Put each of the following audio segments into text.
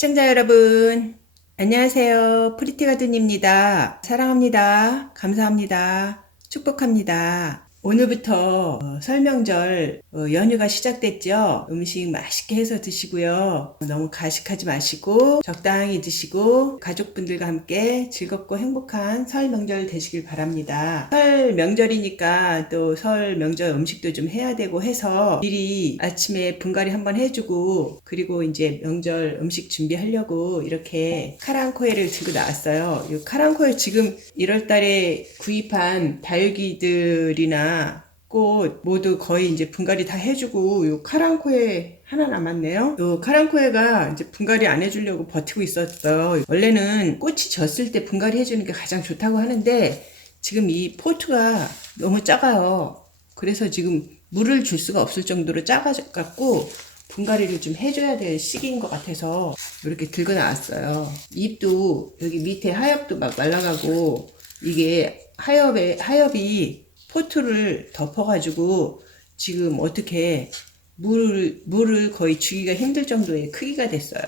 시청자 여러분, 안녕하세요. 프리티가든입니다. 사랑합니다. 감사합니다. 축복합니다. 오늘부터 어, 설명절 어, 연휴가 시작됐죠. 음식 맛있게 해서 드시고요. 너무 가식하지 마시고 적당히 드시고 가족분들과 함께 즐겁고 행복한 설 명절 되시길 바랍니다. 설 명절이니까 또 설 명절 음식도 좀 해야 되고 해서 미리 아침에 분갈이 한번 해주고 그리고 이제 명절 음식 준비하려고 이렇게 카랑코에를 들고 나왔어요. 이 카랑코에 지금 1월달에 구입한 다육이들이나 꽃 모두 거의 이제 분갈이 다 해주고 요 카랑코에 하나 남았네요. 요 카랑코에가 이제 분갈이 안 해주려고 버티고 있었어요. 원래는 꽃이 졌을 때 분갈이 해주는 게 가장 좋다고 하는데 지금 이 포트가 너무 작아요. 그래서 지금 물을 줄 수가 없을 정도로 작아갖고 분갈이를 좀 해줘야 될 시기인 것 같아서 이렇게 들고 나왔어요. 잎도 여기 밑에 하엽도 막 말라가고 이게 하엽에 하엽이 포트를 덮어가지고 지금 어떻게 물을 물을 거의 주기가 힘들 정도의 크기가 됐어요.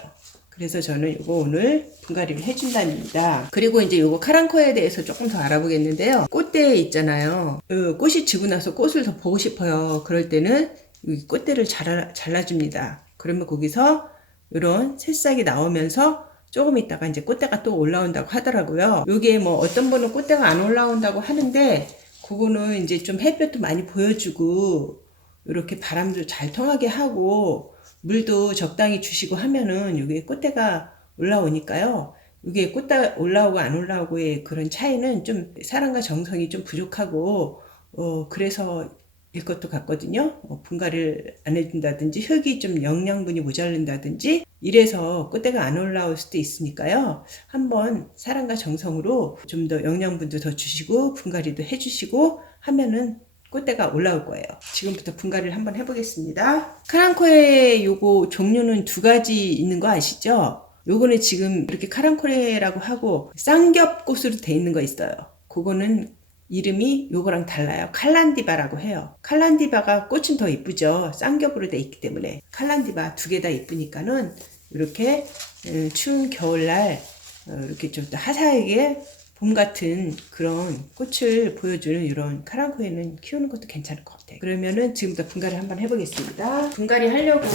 그래서 저는 이거 오늘 분갈이를 해준답니다. 그리고 이제 이거 카랑코에 대해서 조금 더 알아보겠는데요. 꽃대 있잖아요. 그 꽃이 지고 나서 꽃을 더 보고 싶어요. 그럴 때는 이 꽃대를 잘라, 잘라줍니다. 그러면 거기서 이런 새싹이 나오면서 조금 있다가 이제 꽃대가 또 올라온다고 하더라고요. 요게 뭐 어떤 분은 꽃대가 안 올라온다고 하는데 그거는 이제 좀 햇볕도 많이 보여주고 이렇게 바람도 잘 통하게 하고 물도 적당히 주시고 하면은 여기 꽃대가 올라오니까요. 이게 꽃대 올라오고 안 올라오고의 그런 차이는 좀 사랑과 정성이 좀 부족하고 어 그래서 일 것도 같거든요. 어, 분갈이를 안 해준다든지 흙이 좀 영양분이 모자른다든지 이래서 꽃대가 안 올라올 수도 있으니까요. 한번 사랑과 정성으로 좀 더 영양분도 더 주시고 분갈이도 해주시고 하면은 꽃대가 올라올 거예요. 지금부터 분갈이를 한번 해보겠습니다. 카랑코에 요거 종류는 두 가지 있는 거 아시죠? 요거는 지금 이렇게 카랑코레라고 하고 쌍겹꽃으로 돼 있는 거 있어요. 그거는 이름이 요거랑 달라요. 칼란디바라고 해요. 칼란디바가 꽃은 더 이쁘죠. 쌍겹으로 돼 있기 때문에 칼란디바 두 개 다 이쁘니까는 이렇게 음, 추운 겨울날 어, 이렇게 좀더 화사하게 봄 같은 그런 꽃을 보여주는 이런 카랑코에는 키우는 것도 괜찮을 것 같아요. 그러면은 지금부터 분갈이 한번 해보겠습니다. 분갈이 하려고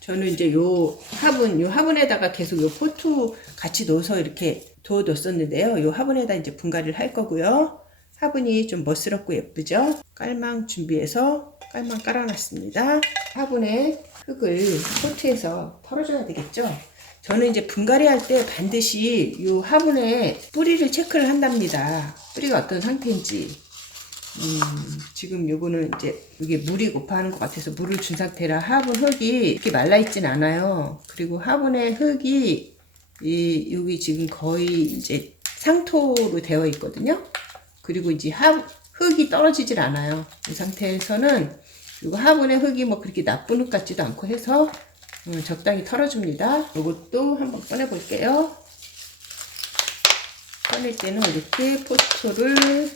저는 이제 요 화분, 요 화분에다가 계속 요 포트 같이 넣어서 이렇게 둬뒀었는데요. 요 화분에다 이제 분갈이를 할 거고요. 화분이 좀 멋스럽고 예쁘죠? 깔망 준비해서 깔망 깔아놨습니다. 화분에 흙을 포트에서 털어줘야 되겠죠? 저는 이제 분갈이 할 때 반드시 이 화분에 뿌리를 체크를 한답니다. 뿌리가 어떤 상태인지. 음, 지금 요거는 이제 이게 물이 고파하는 것 같아서 물을 준 상태라 화분 흙이 이렇게 말라있진 않아요. 그리고 화분의 흙이 이, 여기 지금 거의 이제 상토로 되어 있거든요. 그리고 이제 하, 흙이 떨어지질 않아요. 이 상태에서는 이거 화분의 흙이 뭐 그렇게 나쁜 흙 같지도 않고 해서 음, 적당히 털어줍니다. 이것도 한번 꺼내볼게요. 꺼낼 때는 이렇게 포토를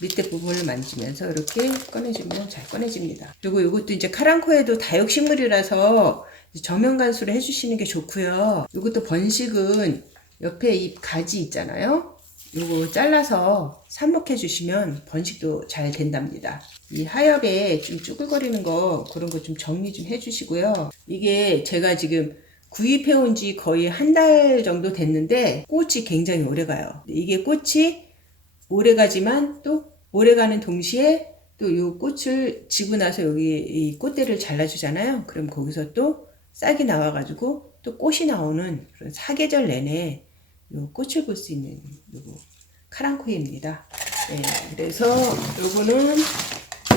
밑에 부분을 만지면서 이렇게 꺼내주면 잘 꺼내집니다. 그리고 이것도 이제 카랑코에도 다육식물이라서 저면 간수를 해주시는 게 좋고요. 이것도 번식은 옆에 잎 가지 있잖아요. 요거 잘라서 삽목해 주시면 번식도 잘 된답니다. 이 하엽에 좀 쭈글거리는 거 그런 거 좀 정리 좀 해주시고요. 이게 제가 지금 구입해 온 지 거의 한 달 정도 됐는데 꽃이 굉장히 오래 가요. 이게 꽃이 오래 가지만 또 오래 가는 동시에 또 이 꽃을 지고 나서 여기 이 꽃대를 잘라주잖아요. 그럼 거기서 또 싹이 나와가지고 또 꽃이 나오는 그런 사계절 내내 요 꽃을 볼 수 있는 요거 카랑코입니다. 네, 그래서 요거는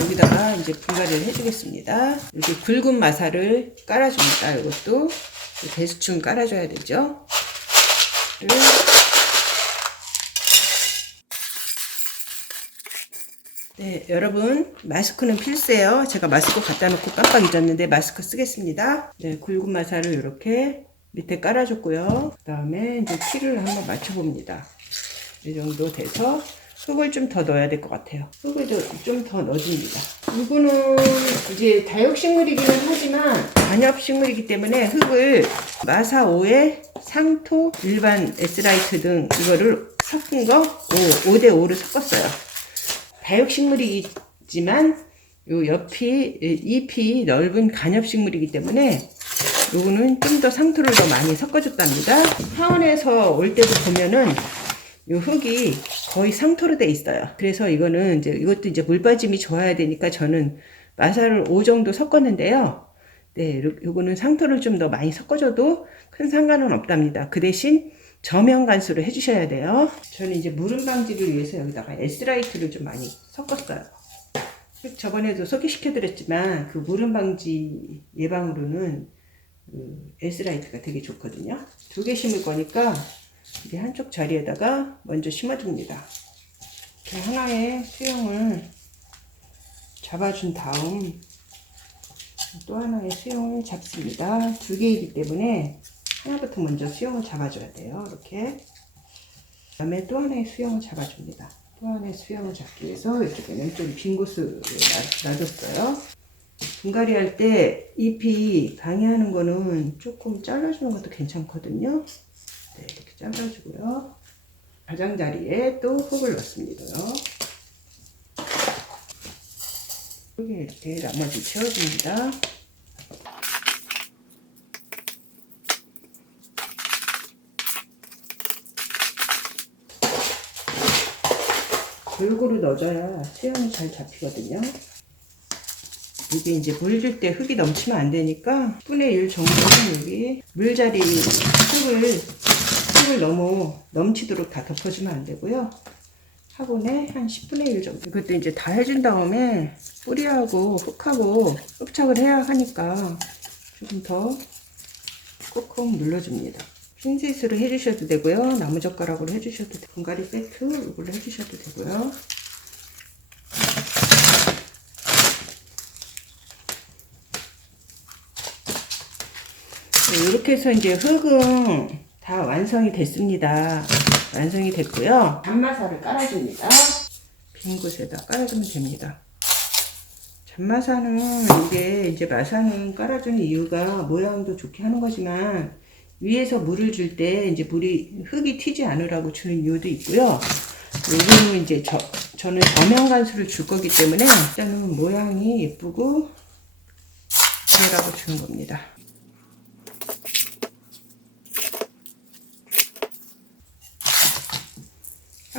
여기다가 이제 분갈이를 해주겠습니다. 이렇게 굵은 마사를 깔아줍니다. 이것도 대수층 깔아줘야 되죠. 네, 여러분 마스크는 필수예요. 제가 마스크 갖다 놓고 깜빡 잊었는데 마스크 쓰겠습니다. 네, 굵은 마사를 이렇게 밑에 깔아줬고요. 그 다음에 이제 키를 한번 맞춰봅니다. 이 정도 돼서 흙을 좀 더 넣어야 될 것 같아요. 흙을 좀 더 넣어줍니다. 이거는 이제 다육식물이기는 하지만 관엽식물이기 때문에 흙을 마사 5에 상토, 일반 S라이트 등 이거를 섞은 거 5, 5대 5를 섞었어요. 다육식물이지만 요 옆이 잎이 넓은 간엽식물이기 때문에 요거는 좀 더 상토를 더 많이 섞어줬답니다. 하원에서 올 때도 보면은 요 흙이 거의 상토로 돼 있어요. 그래서 이거는 이제 이것도 이제 물 빠짐이 좋아야 되니까 저는 마사를 5 정도 섞었는데요. 네, 요- 요거는 상토를 좀 더 많이 섞어줘도 큰 상관은 없답니다. 그 대신 저면 간수를 해주셔야 돼요. 저는 이제 물음 방지를 위해서 여기다가 S라이트를 좀 많이 섞었어요. 저번에도 소개시켜드렸지만 그 물음 방지 예방으로는 그 S라이트가 되게 좋거든요. 두 개 심을 거니까 이게 한쪽 자리에다가 먼저 심어줍니다. 이렇게 하나의 수영을 잡아준 다음 또 하나의 수영을 잡습니다. 두 개이기 때문에 하나부터 먼저 수영을 잡아줘야 돼요. 이렇게. 그 다음에 또 하나의 수영을 잡아줍니다. 또 하나의 수영을 잡기 위해서 이쪽에는 좀 빈 곳을 놔- 놔뒀어요. 분갈이 할 때 잎이 방해하는 거는 조금 잘라주는 것도 괜찮거든요. 네, 이렇게 잘라주고요. 가장자리에 또 흙을 넣습니다요. 이렇게 나머지 채워줍니다. 골고루 넣어줘야 수영이 잘 잡히거든요. 이게 이제 물 줄 때 흙이 넘치면 안 되니까 10분의 1 정도는 여기 물자리 흙을 흙을 너무 넘치도록 다 덮어주면 안 되고요. 화분에 한 10분의 1 정도. 이것도 이제 다 해준 다음에 뿌리하고 흙하고 흡착을 해야 하니까 조금 더 꾹꾹 눌러줍니다. 핀셋으로 해주셔도 되고요. 나무젓가락으로 해주셔도 되고 분갈이 세트 이걸로 해주셔도 되고요. 네, 이렇게 해서 이제 흙은 다 완성이 됐습니다. 완성이 됐고요. 잔마사를 깔아줍니다. 빈 곳에다 깔아주면 됩니다. 잔마사는 이게 이제 마사는 깔아주는 이유가 모양도 좋게 하는 거지만 위에서 물을 줄 때 이제 물이 흙이 튀지 않으라고 주는 이유도 있고요. 여기는 이제 저, 저는 저면 간수를 줄 거기 때문에 일단은 모양이 예쁘고 그러라고 주는 겁니다.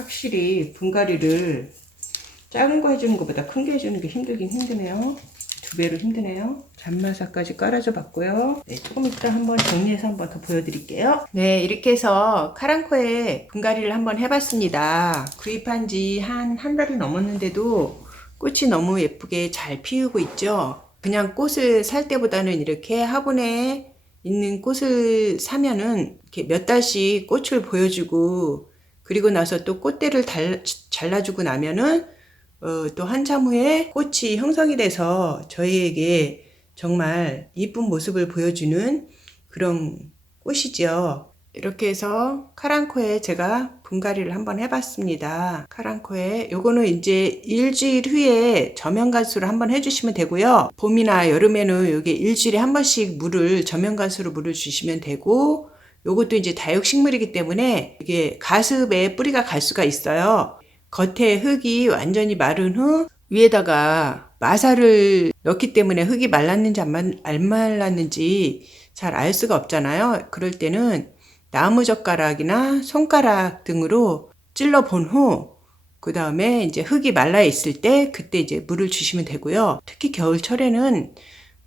확실히 분갈이를 작은 거 해주는 것보다 큰 게 해주는 게 힘들긴 힘드네요. 두 배로 힘드네요. 잔마사까지 깔아줘 봤고요. 네, 조금 이따 한번 정리해서 한번 더 보여드릴게요. 네, 이렇게 해서 카랑코에 분갈이를 한번 해봤습니다. 구입한 지 한 한 달이 넘었는데도 꽃이 너무 예쁘게 잘 피우고 있죠. 그냥 꽃을 살 때보다는 이렇게 화분에 있는 꽃을 사면은 이렇게 몇 달씩 꽃을 보여주고 그리고 나서 또 꽃대를 달, 잘라주고 나면은 어, 또 한참 후에 꽃이 형성이 돼서 저희에게 정말 이쁜 모습을 보여주는 그런 꽃이죠. 이렇게 해서 카랑코에 제가 분갈이를 한번 해봤습니다. 카랑코에 요거는 이제 일주일 후에 저면간수를 한번 해주시면 되고요. 봄이나 여름에는 요게 일주일에 한 번씩 물을 저면간수로 물을 주시면 되고 요것도 이제 다육식물이기 때문에 이게 가습에 뿌리가 갈 수가 있어요. 겉에 흙이 완전히 마른 후 위에다가 마사를 넣기 때문에 흙이 말랐는지 안, 말랐는지 잘 알 수가 없잖아요. 그럴 때는 나무 젓가락이나 손가락 등으로 찔러 본 후, 그 다음에 이제 흙이 말라 있을 때 그때 이제 물을 주시면 되고요. 특히 겨울철에는 어,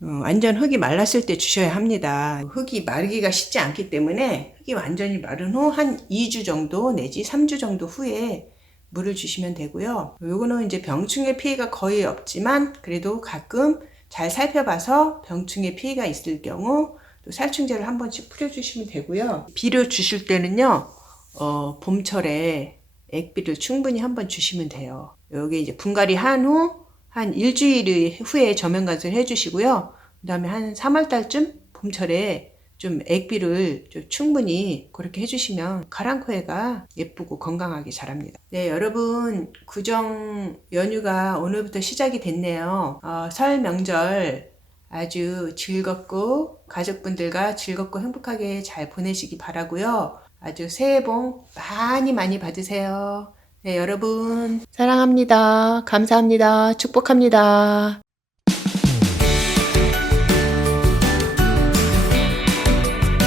완전 흙이 말랐을 때 주셔야 합니다. 흙이 마르기가 쉽지 않기 때문에 흙이 완전히 마른 후 한 2주 정도 내지 3주 정도 후에 물을 주시면 되고요. 요거는 이제 병충해 피해가 거의 없지만 그래도 가끔 잘 살펴봐서 병충해 피해가 있을 경우 또 살충제를 한 번씩 뿌려주시면 되고요. 비료 주실 때는요, 어, 봄철에 액비를 충분히 한 번 주시면 돼요. 여기 이제 분갈이 한 후, 한 일주일 후에 저면 간수를 해주시고요. 그 다음에 한 3월 달쯤 봄철에 좀 액비를 좀 충분히 그렇게 해주시면 가랑코에가 예쁘고 건강하게 자랍니다. 네, 여러분 구정 연휴가 오늘부터 시작이 됐네요. 어, 설 명절 아주 즐겁고 가족분들과 즐겁고 행복하게 잘 보내시기 바라고요. 아주 새해 복 많이 많이 받으세요. 네, 여러분 사랑합니다. 감사합니다. 축복합니다.